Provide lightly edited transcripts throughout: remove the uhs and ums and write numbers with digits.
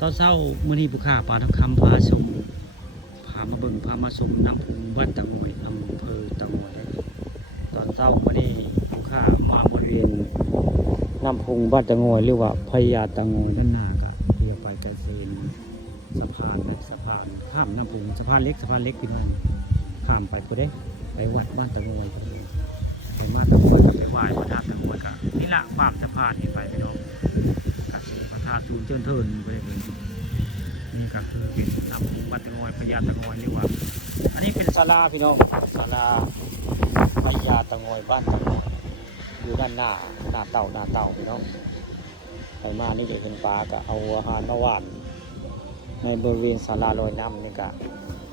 ตอนเช้ามื้อนี้ผู้ค้าปลาทองคำพาชมพามาเบิ่งพามาชมน้ำพุงบ้านตะงอยอำเภอตะงอยได้ตอนเช้ามื้อนี้ผู้ค้ามาบริเวณน้ำพุงบ้านตะงอยหรือว่าพญาตะงอยด้านหน้าก็เพื่อไปไกลเซนสะพานและสะพานข้ามน้ำพุงสะพานเล็กพี่น้องข้ามไปพุ่นเด้ไปวัดบ้านตะงอยพุ่นเด้ไปมาตะงอยกับไปไหว้พระธาตุตะงอยก็นี่ละข้ามสะพานนี่ไปพี่น้องกับพระธาตุสูงเจินเทินไปเลย นี่ก็คือเป็นน้ำพุงบ้านตะงอยพญาตะงอยเรียกว่าอันนี้เป็นศาลาพี่น้องศาลาพญาตะงอยบ้านตะงอยอยู่ด้านหน้าเต่าพี่น้องไปมานี่จะเห็นปลาก็เอาอาหารมาหวานในบริเวณศาลาลอยน้ำนี่ก็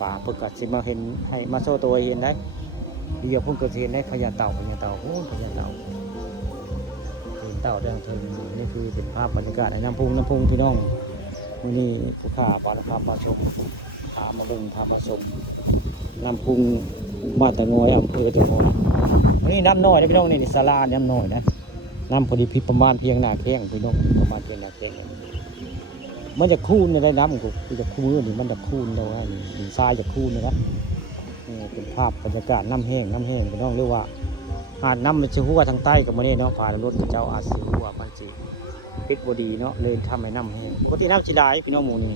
ปลาเพิ่งก็สิมาเห็นให้มาโชว์ตัวเห็นได้เดี๋ยวเพิ่งก็เห็นได้พญาเต่าโอ้พญาเต่าเห็นเต่าเดินเทิงนี่คือเป็นภาพบรรยากาศในน้ำพุงพี่น้องนี่ผู้ข้าปลานะครับมาชมพามาเบิ่งพามาชมน้ำพุงบ้านตะงอยอำเภอตะงอยนี่น้ำน้อยนะพี่น้องนี่ศาลาน้ำน้อยนะน้ำพอดีพิประมาณเพียงหน้าแข้งพี่น้องประมาณเพียงหน้าแข้งมันจะคูนได้น้ำกูจะคูนหรือมันจะคูนเราดินทรายจะคูนนะครับนี่เป็นภาพบรรยากาศน้ำแห้งพี่น้องเรียกว่าหาดน้ำมันจะหัวทางใต้กับมันนี่เนาะผ่านรถเจ้าอาศีหัวมันจีพิษบดีเนาะเลยทำให้น้ำแห้งปกติน้ำสีได้พี่น้องหมูนี่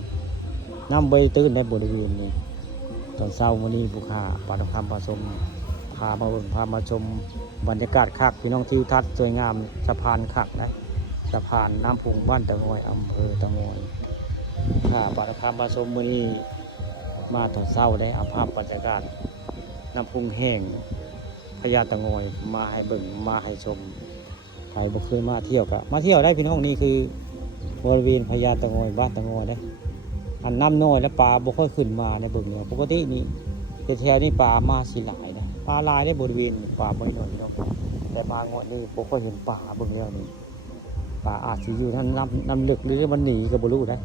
น้ำใบตื้นในบริเวณนี้ตอนเช้าวันนี้ผู้ค้าปลาทองคำปลาส้มพามาเบิ่งพามาชมบรรยากาศคักพี่น้องทิวทัศน์สวยงามสะพานคักนะสะพานน้ำพุงบ้านตะงอยอำเภอตะงอยค่ะปลาทองคำปลาส้มวันนี้มาตอนเช้าได้เอาภาพบรรยากาศน้ำพุงแห้งพญาตะงอยมาให้เบิ่งมาให้ชมใครบ่เคยมาเที่ยวก็มาเที่ยวได้พี่น้องนี่คือบริเวณพญาตะงอยบ้านตะงอยได้อันน้ำน้อยและปลาบ่ค่อยขึ้นมาในเบิ่งเนี่ยปกตินี่แถวนี้ปลามาสิหลายนะปลาหลายได้บริเวณปลาบ่น้อยพี่น้องแต่มางวดนี้บ่ค่อยเห็นปลาเบิ่งแล้วนี่ปลาอาจสิอยู่น้ำลึกหรือมันหนีก็บ่รู้นะ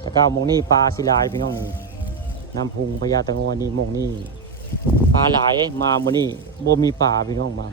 แต่ก้าวมงนี้ปลาสิหลายพี่น้องนี่น้ำพุงพญาตะงอยนี่มงนี้ปลาหลายมามื้อนี้บ่มีปลาพี่น้องมา